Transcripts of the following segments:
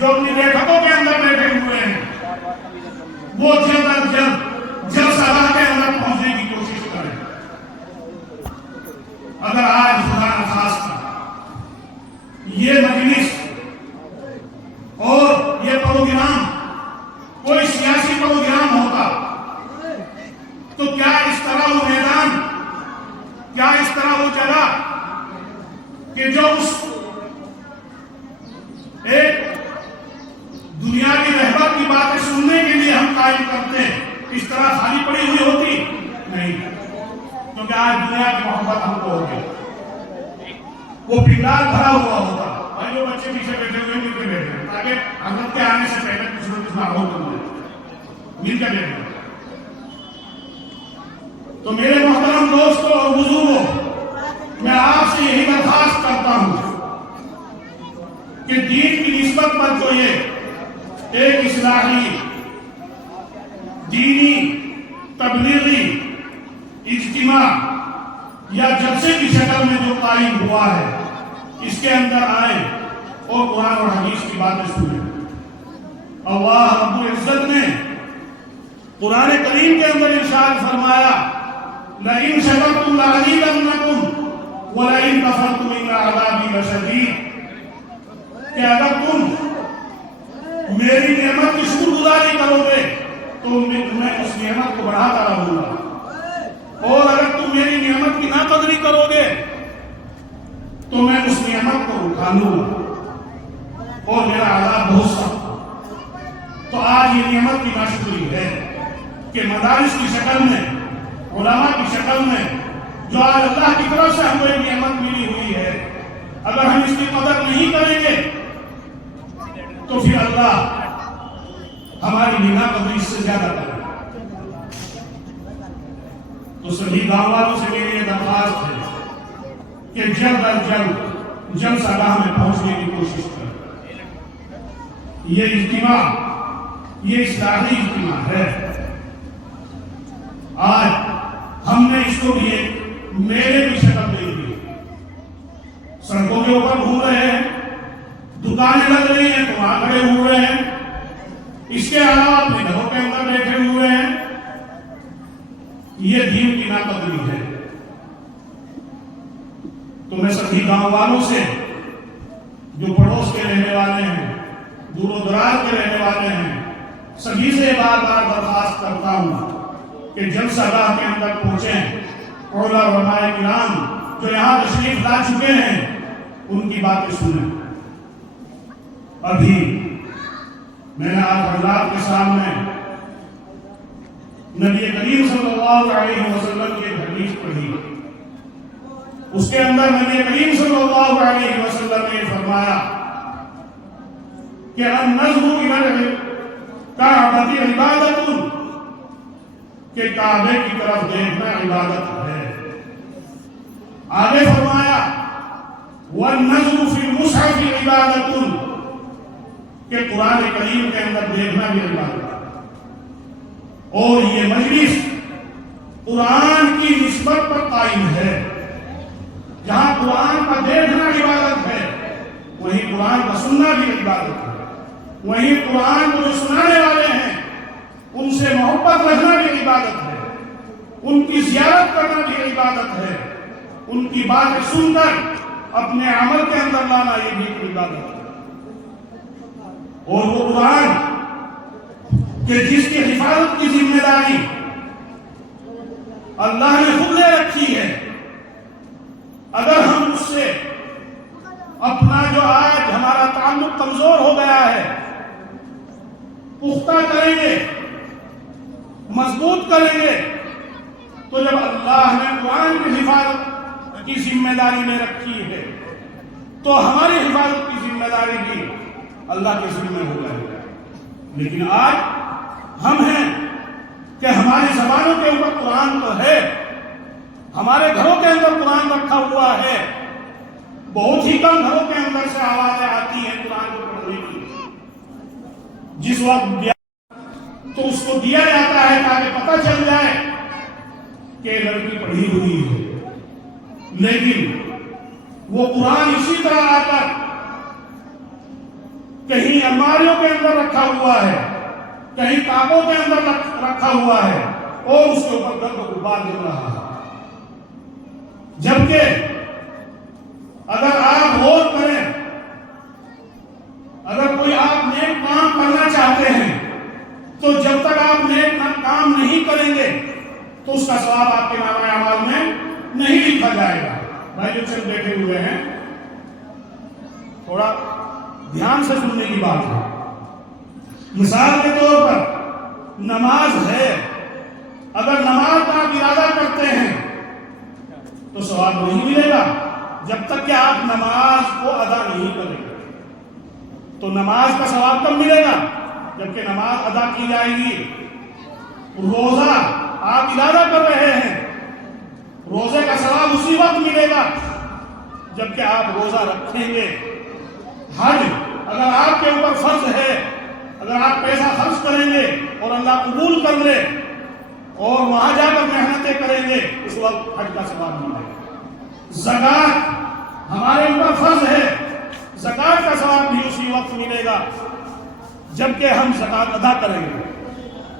جو اپنی بیٹھکوں کے اندر بیٹھے ہوئے ہیں وہ جلد از جلد جلسہ کے اندر پہنچنے کی کوشش کریں. اگر آج خدا نخواستہ یہ مجلس اور یہ پروگرام کوئی سیاسی پروگرام ہوتا تو کیا اس طرح وہ میدان، کیا اس طرح وہ جگہ کہ جو اس ایک دنیاوی رہبر کی باتیں سننے کے لیے ہم قائم کرتے ہیں، اس طرح خالی پڑی ہوئی ہوتی؟ نہیں، کیونکہ آج دنیا کی محبت ہم کو ہو گئی. وہ پنڈال بھرا ہوا ہوتا، اور جو بچے پیچھے بیٹھے ہوئے مل کے بیٹھے ہیں تاکہ حضرت کے آنے سے پہلے کچھ نہ کچھ ماحول بن جائے، مل کے بیٹھے. تو میرے محترم دوستوں اور بزرگوں، میں آپ سے یہی درخواست کرتا ہوں کہ دین کی نسبت پر جو یہ ایک اصلاحی دینی تبلیغی اجتماع یا جلسے کی شکل میں جو قائم ہوا ہے، اس کے اندر آئیں اور قرآن اور حدیث کی باتیں سنیں. اللہ رب العزت نے قرآن کریم کے اندر ارشاد فرمایا لَإِن شَكَرْتُمْ لَأَزِيدَنَّكُمْ وَلَئِن كَفَرْتُمْ إِنَّ عَذَابِي لَشَدِيدٌ. کہ اگر تم میری نعمت کی شکر گزاری کرو گے تو میں اس نعمت کو بڑھاتا رہوں گا، اور اگر تم میری نعمت کی ناقدری کرو گے تو میں اس نعمت کو اٹھا لوں گا اور میرا عذاب بہت سخت. تو آج یہ نعمت کی ناشکری ہے کہ مدارس کی شکل میں، علماء کی شکل میں جو آج اللہ کی طرف سے ہم کو ایک نعمت ملی ہوئی ہے، اگر ہم اس کی قدر نہیں کریں گے تو پھر اللہ ہماری بنا قدری اس سے زیادہ کرے. تو سبھی گاؤں والوں سے میری یہ درخواست ہے کہ جلد از جلد جلسہ گاہ میں پہنچنے کی کوشش کریں. یہ اجتماع، یہ اصلاحی اجتماع ہے. آج ہم نے اس کو بھی ایک میلے کی شکل دے دی. سڑکوں کے اوپر گھوم رہے ہیں، دکانیں لگ رہی ہیں تو وہاں کھڑے ہوئے ہیں، اس کے علاوہ اپنے گھروں کے اندر بیٹھے ہوئے ہیں. یہ دین کی ناقدری ہے. تو میں سبھی گاؤں والوں سے جو پڑوس کے رہنے والے ہیں، دور و دراز کے رہنے والے ہیں، سبھی سے بار بار درخواست کرتا ہوں کہ جلسہ گاہ کے اندر پہنچیں، علماء کرام جو یہاں تشریف لا چکے ہیں ان کی باتیں سنیں. ابھی میں نے آپ حضرات کے سامنے نبی کریم صلی اللہ علیہ وسلم کی حدیث پڑھی. اس کے اندر نبی کریم صلی اللہ علیہ وسلم نے فرمایا کہ النظر الی الکعبۃ عبادۃ، کہ کعبے کی طرف دیکھنا عبادت ہے. آگے فرمایا والنظر فی المصحف عبادۃ، کہ قرآن کریم کے اندر دیکھنا بھی عبادت ہے. اور یہ مجلس قرآن کی نسبت پر قائم ہے. جہاں قرآن کا دیکھنا عبادت ہے وہیں قرآن کا سننا بھی عبادت ہے. وہیں قرآن کو جو سنانے والے ہیں ان سے محبت رکھنا بھی عبادت ہے. ان کی زیارت کرنا بھی عبادت ہے. ان کی باتیں سن کر اپنے عمل کے اندر لانا یہ بھی ایک عبادت ہے. اور وہ قرآن کہ جس کی حفاظت کی ذمہ داری اللہ نے خود لے رکھی ہے، اگر ہم اس سے اپنا جو آج ہمارا تعلق کمزور ہو گیا ہے پختہ کریں گے، مضبوط کریں گے، تو جب اللہ نے قرآن کی حفاظت کی ذمہ داری لے رکھی ہے تو ہماری حفاظت کی ذمہ داری بھی اللہ کے ذمہ ہو گئی ہے. لیکن آج ہم ہیں کہ ہماری زبانوں کے اوپر قرآن تو ہے، ہمارے گھروں کے اندر قرآن رکھا ہوا ہے، بہت ہی کم گھروں کے اندر سے آوازیں آتی ہیں قرآن کو پڑھنے کی. جس وقت تو اس کو دیا جاتا ہے تاکہ پتہ چل جائے کہ لڑکی پڑھی ہوئی ہے، لیکن وہ قرآن اسی طرح آ کر کہیں الماریوں کے اندر رکھا ہوا ہے، کہیں کانپوں کے اندر رکھا ہوا ہے، اور اس کے اوپر گرد و غبار جم رہا ہے۔ جبکہ اگر آپ غور کریں، اگر کوئی آپ نیک کام کرنا چاہتے ہیں تو جب تک آپ نیک کام نہیں کریں گے تو اس کا ثواب آپ کے نامہ اعمال میں نہیں لکھا جائے گا۔ بھائی جو چند بیٹھے ہوئے ہیں، تھوڑا دھیان سے سننے کی بات ہے۔ مثال کے طور پر نماز ہے، اگر نماز کا آپ ارادہ کرتے ہیں تو ثواب نہیں ملے گا جب تک کہ آپ نماز کو ادا نہیں کریں گے۔ تو نماز کا ثواب کب ملے گا؟ جبکہ نماز ادا کی جائے گی۔ روزہ آپ ارادہ کر رہے ہیں، روزے کا ثواب اسی وقت ملے گا جبکہ آپ روزہ رکھیں گے۔ حج اگر آپ کے اوپر فرض ہے، اگر آپ پیسہ خرچ کریں گے اور اللہ قبول کر لے اور وہاں جا کر محنتیں کریں گے، اس وقت حج کا ثواب ملے گا۔ زکوٰۃ ہمارے اوپر فرض ہے، زکوٰۃ کا ثواب بھی اسی وقت ملے گا جبکہ ہم زکوٰۃ ادا کریں گے۔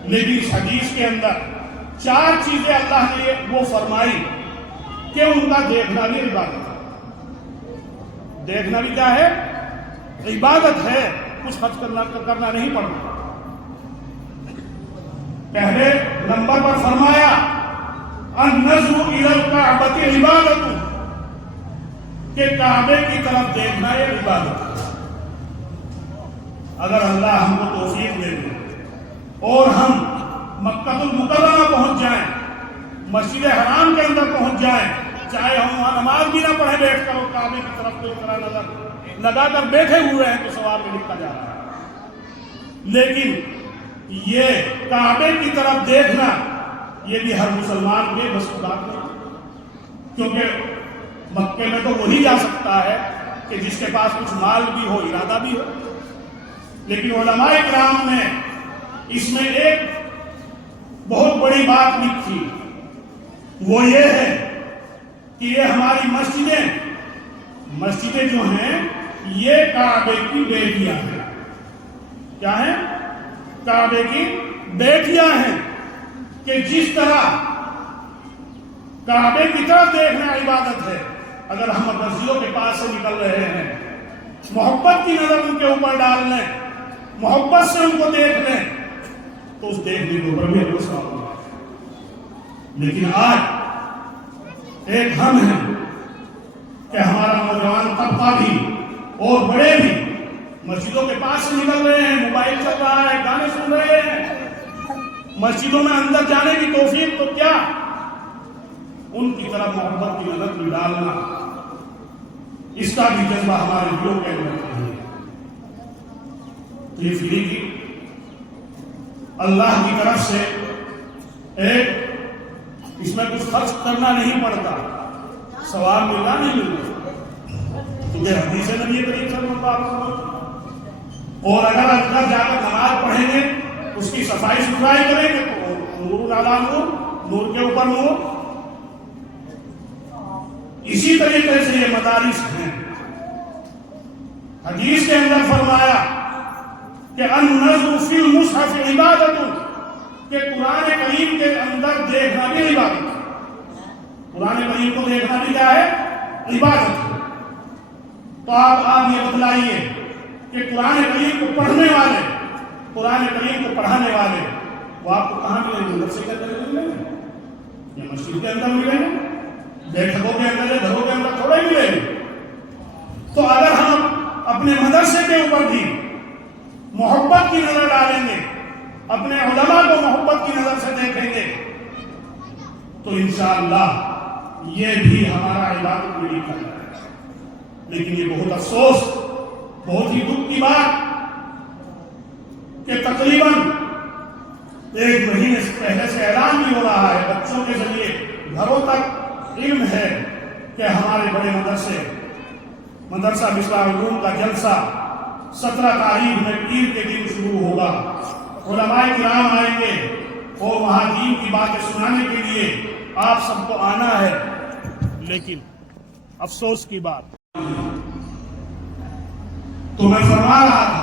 لیکن اس حدیث کے اندر 4 چیزیں اللہ نے وہ فرمائی کہ ان کا دیکھنا بھی عبادت ہے۔ دیکھنا بھی کیا ہے؟ عبادت ہے، کچھ خرچ کرنا نہیں پڑتا۔ پہلے نمبر پر فرمایا النظر الی الکعبۃ عبادت، کہ کعبے کی طرف دیکھنا یہ عبادت ہے۔ اگر اللہ ہم کو توفیق دے دے اور ہم مکہ المکرمہ پہنچ جائیں، مسجد حرام کے اندر پہنچ جائیں، چاہے ہم وہاں نماز بھی نہ پڑھیں بیٹھ کر اور کعبے کی طرف کوئی طرح نظر لگا کر بیٹھے ہوئے ہیں، تو ثواب میں لکھا جا رہا ہے۔ لیکن یہ کعبے کی طرف دیکھنا یہ بھی ہر مسلمان کے بس کی بات نہیں، کیونکہ مکے میں تو وہی جا سکتا ہے کہ جس کے پاس کچھ مال بھی ہو، ارادہ بھی ہو۔ لیکن علماء کرام نے اس میں ایک بہت بڑی بات لکھی، وہ یہ ہے کہ یہ ہماری مسجدیں جو ہیں یہ کعبے کی بیٹیاں ہیں۔ کیا ہیں؟ کعبے کی بیٹیاں ہیں، کہ جس طرح کعبے کی طرف دیکھنا عبادت ہے، اگر ہم مسجدوں کے پاس سے نکل رہے ہیں، محبت کی نظر ان کے اوپر ڈال لیں، محبت سے ان کو دیکھ لیں، تو اس دیکھنے کے اوپر بھی ہم کو ثواب ملے گا۔ لیکن آج ایک ہم ہیں کہ ہمارا نوجوان طبقہ بھی اور بڑے بھی مسجدوں کے پاس سے نکل رہے ہیں، موبائل چل رہا ہے، گانے سن رہے ہیں، مسجدوں میں اندر جانے کی توفیق تو کیا، ان کی طرف محبت کی نظر بھی ڈالنا، اس کا بھی جذبہ ہمارے دلوں کے اندر نہیں ہے۔ تو یہ فری کی اللہ کی طرف سے ایک، اس میں کچھ خرچ کرنا نہیں پڑتا، ثواب ملنا نہیں ملتا، کیونکہ حدیث نبی کریم صلی اللہ علیہ وسلم۔ اور اگر اندر جا کر نماز پڑھیں گے، اس کی صفائی ستھرائی کریں گے تو نور علی نور، نور کے اوپر نور۔ اسی طریقے سے یہ مدارس ہیں۔ حدیث کے اندر فرمایا کہ النظر فی المصحف عبادت، کہ قرآن کریم کے اندر دیکھنا بھی عبادت ہے۔ قرآن کریم کو دیکھنا بھی کیا ہے؟ عبادت ہے۔ تو آپ یہ بتلائیے کہ قرآن کریم کو پڑھنے والے، قرآن کریم کو پڑھانے والے، وہ آپ کو کہاں ملیں گے؟ مدرسے کے اندر ملیں گے یا مسجد کے اندر ملیں گے؟ بیٹھکوں کے اندر یا گھروں کے اندر تھوڑا ہی ملیں گے۔ تو اگر ہم اپنے مدرسے کے اوپر بھی محبت کی نظر ڈالیں گے، اپنے علماء کو محبت کی نظر سے دیکھیں گے، تو انشاءاللہ یہ بھی ہمارا عبادت میں لکھا جائے گا۔ لیکن یہ بہت افسوس، بہت ہی دکھ کی بات کہ تقریباً 1 مہینے سے پہلے سے اعلان بھی ہو رہا ہے، بچوں کے ذریعے گھروں تک علم ہے کہ ہمارے بڑے مدرسہ مصباح العلوم کا جلسہ 17 تاریخ میں پیر کے دن شروع ہوگا۔ علماء کرام آئیں گے اور وہاں دین کی باتیں سنانے کے لیے آپ سب کو آنا ہے۔ لیکن افسوس کی بات، تو میں فرما رہا تھا